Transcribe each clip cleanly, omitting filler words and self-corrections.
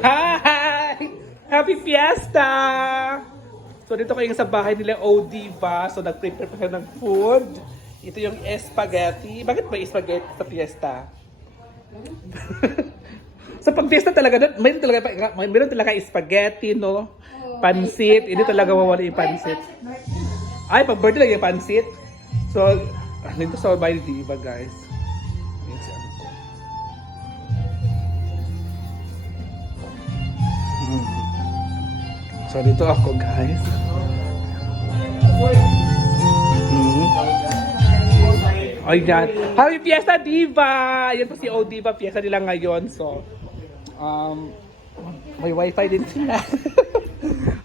Hi! Happy Fiesta! So dito kayo sa bahay nila Diva. So nag-prepare pa siya ng food. Ito yung spaghetti. Bakit ba spaghetti sa fiesta? Sa pag-fiesta talaga, mayroon talaga spaghetti, no? Pansit. Hindi talaga mawala yung pansit. Ay, pag-birthday lang yung pansit. So, dito sa bahay ni Diva, guys. Yan si ano ko. So dito ako, guys. Ay God. Happy Fiesta, Diva! Yan po si Diva. Fiesta nila ngayon. So, may wifi din sila.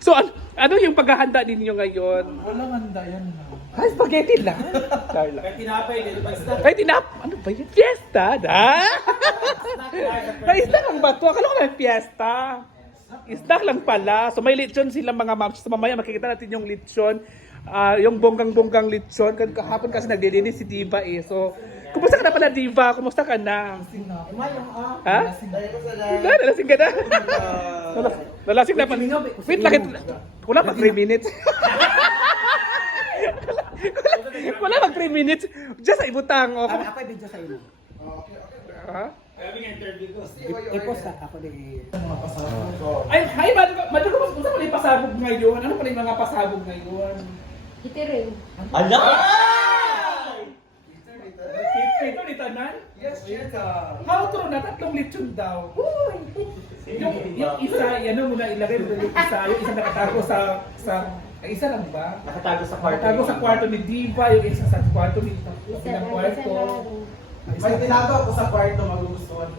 So, ano yung paghahanda ninyo ngayon? Walang handa yan na. Ay, spaghetti lang. Carla. Kaya tinapay din. Ay, ano ba yun? Fiesta? Ha? Ay, snack lang ba ito? Akala ko lang fiesta. Snack lang pala. So may lechon silang mga moms. So mamaya makikita natin yung lechon. Yung bonggang-bonggang lechon. Kahapon kasi naglilinis si Diva eh. So, kumusta ka na pala Diva? Kumusta ka na? Ha? Nalasing ka na? Nalasing na pala. Wait, bakit? Wala pa 3 minutes. Wala pag 3 minutes. Just sa ibutang. Ako ay video sa iyo. Ha? I-post ako din. Ay, hi, Madyo, kung saan pala yung pasabog ngayon? Ano pala yung mga pasabog ngayon? Itiring. Ala! Ito ni Tanan? Yes, Chika. How true na tatlong lechon daw. Yung isa, yan mo muna ilagay mo yung isa. Yung isa nakatago sa isa lang ba? Nakatago sa kwarto. Nakatago sa kwarto ni Diva, yung isa sa kwarto ni ng kwarto. May tinago ako sa kwarto, magugustuhan.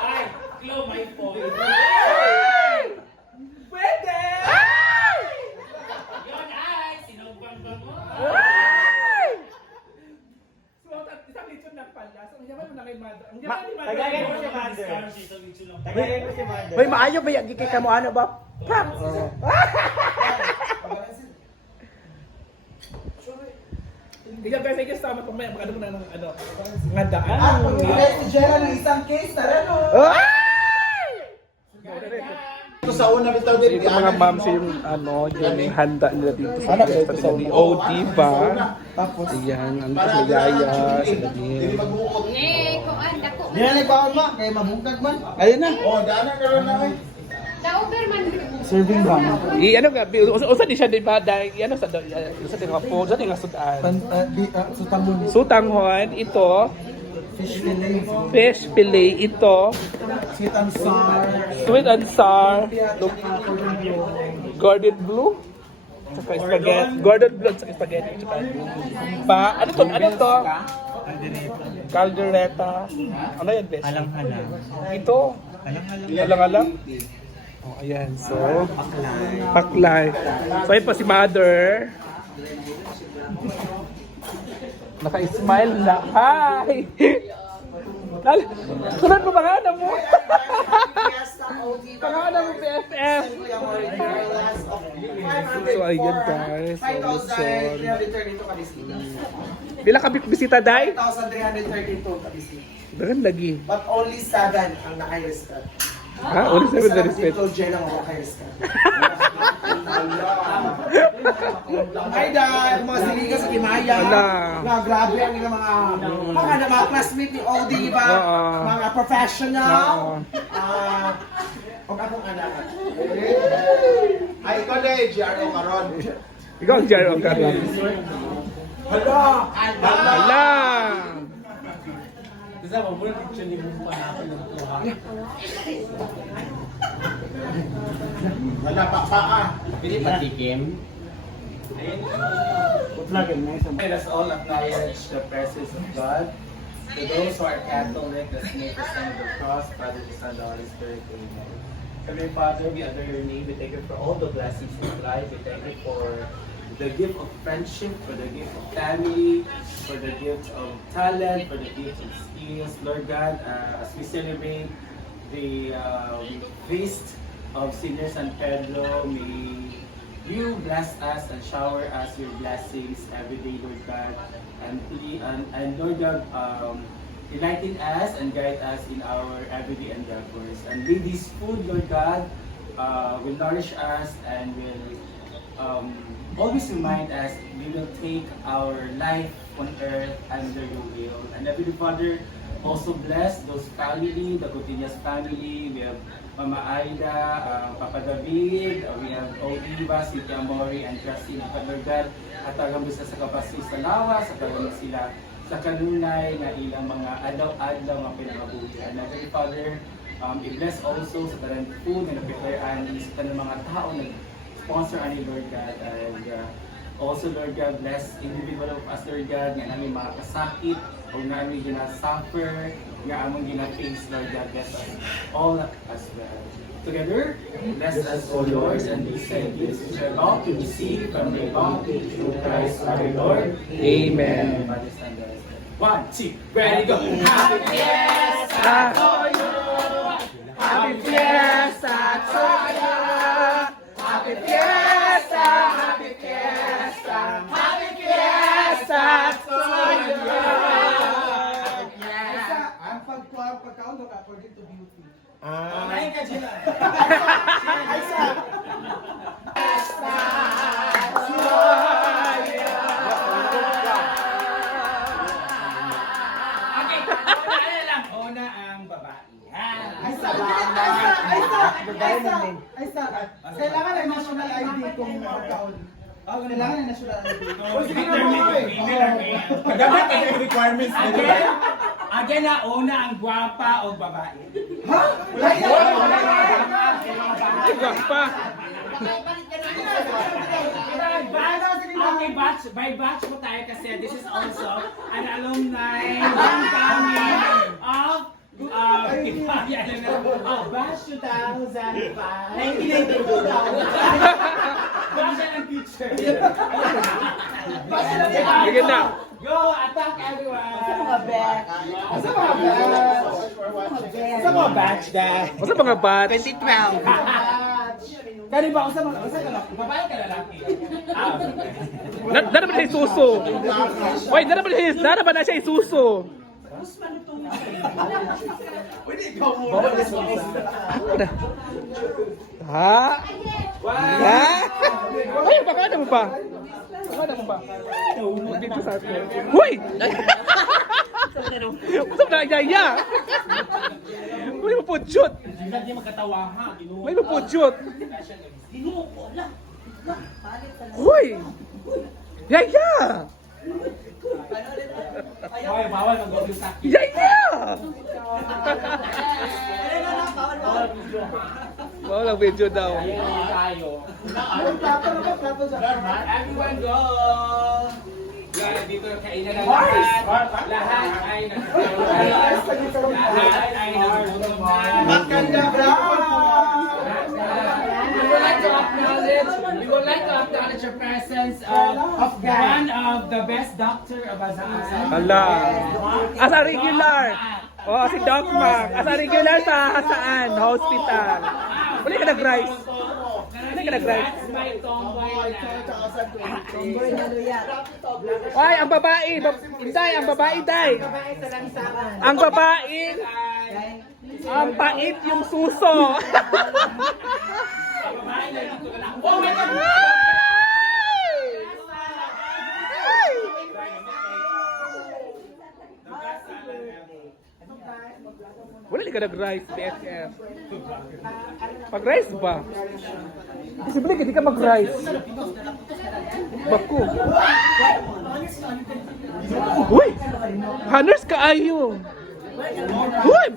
Ay, Chloe, my fault. Pwede! Yun ay, sinugbang ba mo? So, isang lechon lang pala. So, ang yaman mo na kay Mother. Ang yaman ni Mother. Tagayan mo si Mother. Tagayan mo si Mother. Hoy, maayo ba yung gikay ka mo ano ba? Pap. Kaya guys, ay kasama pa may ano na ng ano, nga daan. At mag-ilay si Jera ng isang case na rin, Ito sa una bitaw din. Ito mga moms yung ano, yung handa nila dito sa fiesta nila ni Diva. Tapos, Ayan, ano sa yaya, sila din. Kuan, dako man. dinalik pa ma, kaya mabungkag man. Ayun na. Oh, daanan ka rin na eh. Dauber man. Serving ba? Ano nga, usa di siya di ba dahil ano sa usa di nga po, sa di nga sudan. Sutangon. Sutanghon ito, Fish fillet. fish fillet ito, Sweet and sour. sweet and sour, Gordon blue, saka spaghetti, Gordon blue at saka spaghetti, saka ano to? Ano to? Caldereta. Ano yan, Besh? Alang-alang. Ito. Alang-alang. Oh, ayan. So, paklay. So, ayun po si Mother. Naka-smile na. Hi! Sunod mo pangalan mo. Pangalan mo, PFF. So, ayun guys. So, bila ka bisita, Day? 5,332 kabisita. Dagan lagi. But only 7 ang naka-register. Ha? Ulit sa mga respect. Ito, Jay lang ako naka-register. Ay, dahil mga siliga sa Kimaya. Ala. Na grabe ang ilang mga classmate ni Odi, ba? Oo. Mga professional. Oo. Huwag akong anak. Ay, ikaw na GRO karon. Ikaw ang Jaro ka rin. Hala! Hala! Hala, paa. Pili patikim. Let us all acknowledge the presence of God. To those who are Catholic, let's make the sign of the cross, Father, the Son, the Holy Spirit. Amen. Heavenly Father, we honor your name. We thank you for all the blessings in life. We thank you for the gift of friendship, for the gift of family, for the gift of talent, for the gift of skills. Lord God, as we celebrate the feast of Senior San Pedro, may you bless us and shower us your blessings every day, Lord God. And Lord God, enlighten us and guide us in our everyday endeavors. And with this food, Lord God, will nourish us and will always remind us we will take our life on earth under your will. And Heavenly Father, also bless those family, the Continuous family. We have Mama Aida, Papa David, we have Oliva, Cynthia Mori, and Christine. Lord God, at tagam sa kapasya sa lawas, at tagam sila sa kanunay na ilang mga adlaw-adlaw nga pinakabuhi. And Heavenly Father, i-bless also sa talang food na napreparean sa talang mga tao na sponsor ani Lord God. And also Lord God, bless individual of us Lord God nga namin mga kasakit o nga namin ginasuffer, nga among gina-face Lord God, bless us all as well. Together, bless us, O Lord, and we say this which are about to receive from the bounty through Christ our Lord. Amen. Everybody stand there. 1, 2, ready, go! Happy Fiesta to you! Happy Fiesta to you! Happy Fiesta! Happy Fiesta! Happy Fiesta to you! Ang pagkaon ka according to beauty. Ay, ka sila! Okay, una ang babae. Kailangan ng national ID kung pagkaon. Kailangan ng national ID. Dapat ang requirements nila. Again na una ang gwapa o babae. Ha? Tigak pa. Okay, by batch po tayo kasi this is also an alumni homecoming of batch 2005. 1992 daw. Batch ng teacher. Sige na. Go, attack everyone! Asa mga batch dahil? Masa mga bat? 2012. Kani ba usa ka lalaki? Babae ka lalaki? Dara ba siya isuso? Wait, dara ba na siya isuso? Ha? Ha? Ay, pakada mo pa. Pakada mo pa. Dito sa atin. Huy! Usap na yaya. May mapudyot. Hindi magkatawa ha. May mapudyot. Huy! Yaya! Hoy, bawal mag-go sa akin. Yaya! Bawal ang video daw. Tayo. Everyone go! Dito kainan ng lahat. Lahat ay nagtutulungan. Lahat ay nagtutulungan. We would like to acknowledge your presence of one of the best doctor of Azaan. Hala. Asa regular. Oh, si Doc Mac. Asa regular sa saan? Hospital. Wala ka nag-rice. Wala ka nag-rice. Ay, ang babae. Inday, ang babae, day. Ang babae. Ang pait yung suso. Oh my God! Wala ka nag-rice, BFF. Pag-rice ba? Kasi balik, hindi ka mag-rice. Baku. Uy! Haners ka ayo. Uy!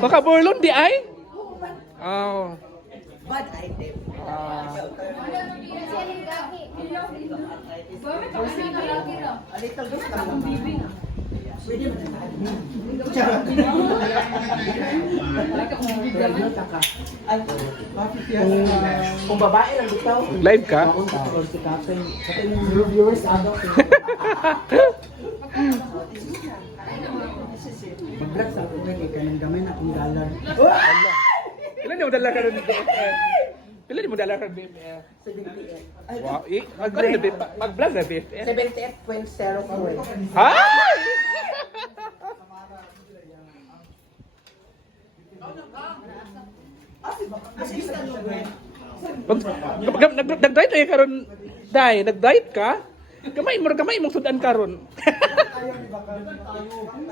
Baka burlon di ay? Oh. Bad item. A little bit lang. Pwede mo kung babae lang bitaw. Live ka? Viewers ano. Mag-vlog sa ako ka ng gamay na kung dollar. Ilan yung dala ka rin BFF? Ilan yung dala ka rin BFF? 78. Wow, mag-vlog na BFF? 78.04. Hi! Nag-diet ay karon dai, nag-diet ka? Kamay mong sudan karon.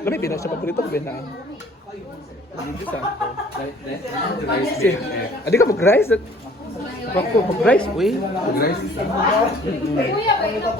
Labi bina sa paborito ko bina. Adi ka mag-rice? Wako mag-rice, uy. Mag-rice. Kuya, ba ito?